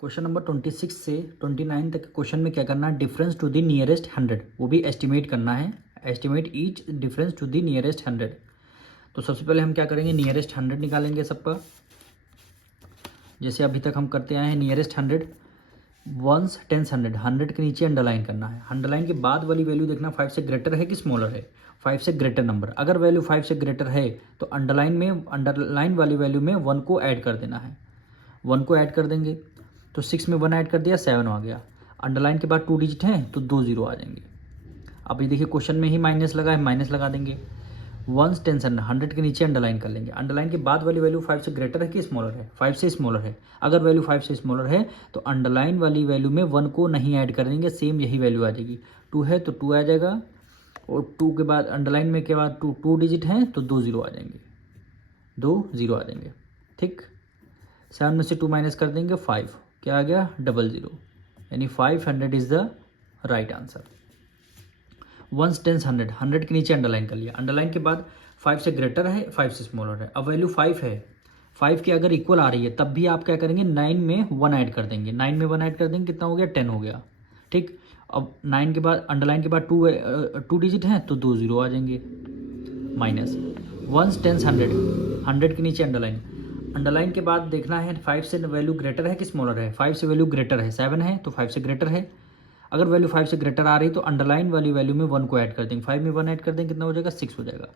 Question number 26 से 29 तक question में क्या करना है, डिफरेंस टू द नियरेस्ट 100, वो भी एस्टिमेट करना है, estimate each difference to the nearest 100। तो सबसे पहले हम क्या करेंगे, नियरेस्ट 100 निकालेंगे सबका, जैसे अभी तक हम करते आए हैं। नियरेस्ट 100, वंस, टेंस, 100, 100 के नीचे अंडरलाइन करना है। अंडरलाइन के बाद वाली वैल्यू देखना 5 से ग्रेटर है कि स्मॉलर है, 5 से ग्रेटर नंबर। अगर वैल्यू 5 से ग्रेटर है तो अंडरलाइन वाली वैल्यू में 1 को ऐड कर देना है, 1 को ऐड कर देंगे तो 6 में 1 ऐड कर दिया, 7 आ गया। अंडरलाइन के बाद 2 डिजिट हैं तो 2 जीरो आ जाएंगे। अब ये देखिए क्वेश्चन में ही माइनस लगा है, माइनस लगा देंगे। वंस, टेंस, 100 के नीचे अंडरलाइन कर लेंगे। अंडरलाइन के बाद वाली वैल्यू 5 से ग्रेटर है कि स्मॉलर है, 5 से स्मॉलर है। अगर वैल्यू 5 से स्मॉलर है तो अंडरलाइन वाली वैल्यू में 1 को नहीं ऐड कर देंगे, सेम यही वैल्यू आ जाएगी। 2 है तो 2 आ जाएगा, और 2 के बाद अंडरलाइन में के बाद 2 डिजिट हैं तो 2 जीरो आ जाएंगे, 2 जीरो आ जाएंगे। ठीक, 7 में से 2 माइनस कर देंगे, 5, क्या आ गया, 00, यानी 500 is the right answer. Ones, tens, 100, 100 के नीचे अंडरलाइन कर लिया। अंडरलाइन के बाद 5 से ग्रेटर है, 5 से स्मॉलर है। अब वैल्यू 5 है, 5 की अगर इक्वल आ रही है तब भी आप क्या करेंगे, 9 में 1 ऐड कर देंगे। 9 में 1 ऐड कर देंगे, कितना हो गया, 10 हो गया। ठीक, अब 9 के बाद अंडरलाइन के बाद 2 डिजिट हैं तो 2 जीरो आ जाएंगे, माइनस। वंस, टेंस, 100, 100 के नीचे अंडरलाइन। अंडरलाइन के बाद देखना है 5 से वैल्यू ग्रेटर है कि स्मॉलर है। 5 से वैल्यू ग्रेटर है, 7 है तो 5 से ग्रेटर है। अगर वैल्यू 5 से ग्रेटर आ रही तो अंडरलाइन वाली वैल्यू में 1 को ऐड कर देंगे। 5 में 1 ऐड कर देंगे, कितना हो जाएगा, 6 हो जाएगा।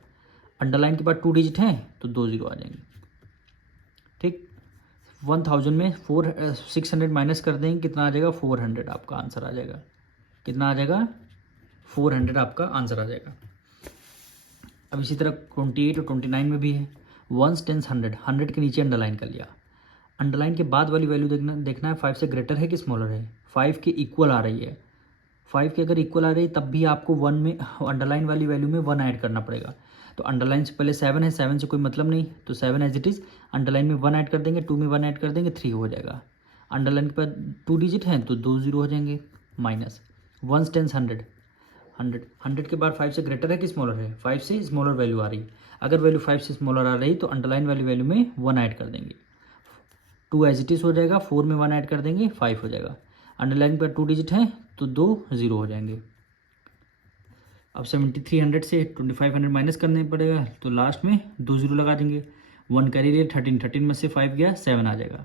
अंडरलाइन के बाद 2 डिजिट हैं तो 2 जीरो आ जाएंगे। ठीक, 1000 में 600 माइनस कर देंगे, कितना आ जाएगा, 400 आपका आंसर आ जाएगा। कितना आ जाएगा, 400 आपका आंसर आ जाएगा। अब इसी तरह 28 और 29 में भी है। वंस, टेंस, 100, 100 के नीचे अंडरलाइन कर लिया। अंडरलाइन के बाद वाली वैल्यू देखना है 5 से ग्रेटर है कि स्मॉलर है। 5 के इक्वल आ रही है, 5 के अगर इक्वल आ रही है तब भी आपको 1 में अंडरलाइन वाली वैल्यू में 1 ऐड करना पड़ेगा। तो अंडरलाइन से पहले 7 है, 7 से कोई मतलब नहीं, तो 7 एज इट इज़। अंडरलाइन में 1 ऐड कर देंगे, 2 में 1 ऐड कर देंगे, 3 हो जाएगा। अंडरलाइन के बाद 2 डिजिट हैं तो 2 जीरो हो जाएंगे, माइनस। वंस, टेंस, 100, 100 के बाद 5 से ग्रेटर है कि स्मॉलर है, 5 से स्मॉलर वैल्यू आ रही। अगर वैल्यू 5 से स्मॉलर आ रही तो अंडरलाइन वाली वैल्यू में 1 ऐड कर देंगे, 2 एज इट इज़ हो जाएगा। 4 में 1 ऐड कर देंगे, 5 हो जाएगा। अंडरलाइन पर 2 डिजिट हैं तो 2 जीरो हो जाएंगे। अब 7300 से 2500 माइनस करने पड़ेगा, तो लास्ट में 2 जीरो लगा देंगे। 1 कैरी रहे 13 में से 5 गया, 7 आ जाएगा।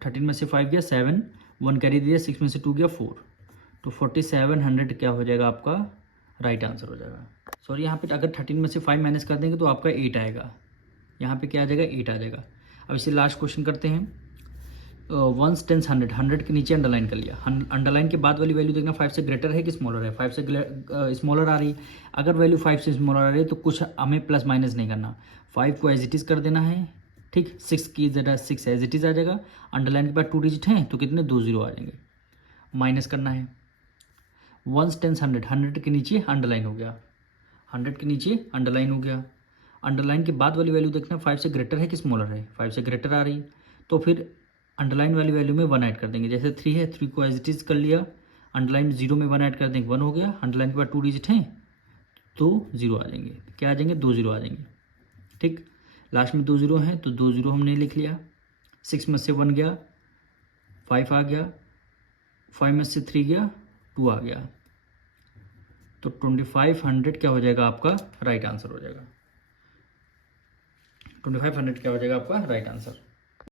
13 में से 5 गया, 7, 1 कैरी दिया, 6 में से 2 गया, 4, तो 4700 क्या हो जाएगा, आपका राइट आंसर हो जाएगा। सॉरी, यहाँ पे अगर 13 में से 5 माइनस कर देंगे तो आपका 8 आएगा। यहाँ पे क्या आ जाएगा, 8 आ जाएगा। अब इसे लास्ट क्वेश्चन करते हैं। वंस, टेंस, 100, 100 के नीचे अंडरलाइन कर लिया। अंडरलाइन के बाद वाली वैल्यू देखना 5 से ग्रेटर है कि स्मॉलर है। 5 से स्मॉलर आ रही, अगर वैल्यू 5 से स्मॉलर आ रही है तो कुछ हमें प्लस माइनस नहीं करना, 5 को एज इट इज़ कर देना है। ठीक, 6 की जगह 6 एज इट इज़ आ जाएगा। अंडरलाइन के बाद 2 डिजिट हैं तो कितने, 2 जीरो आ जाएंगे, माइनस करना है। वंस, टेंस, 100, 100 के नीचे अंडरलाइन हो गया, 100 के नीचे अंडरलाइन हो गया। अंडरलाइन के बाद वाली वैल्यू देखना 5 से ग्रेटर है कि स्मॉलर है। 5 से ग्रेटर आ रही तो फिर अंडरलाइन वाली वैल्यू में 1 ऐड कर देंगे। जैसे 3 है, 3 को एज इट इज़ कर लिया। अंडरलाइन में 0 में 1 ऐड कर देंगे, 1 हो गया। अंडरलाइन के बाद 2 डिजिट हैं तो 0 आ जाएंगे, क्या आ जाएंगे, 2 जीरो आ जाएंगे। ठीक, लास्ट में 2 जीरो हैं तो 2 जीरो हमने लिख लिया। 6 में से 1 गया, 5 आ गया। 5 में से 3 गया, 2 आ गया। तो 2500 क्या हो जाएगा, आपका राइट आंसर हो जाएगा। 2500 क्या हो जाएगा आपका राइट आंसर।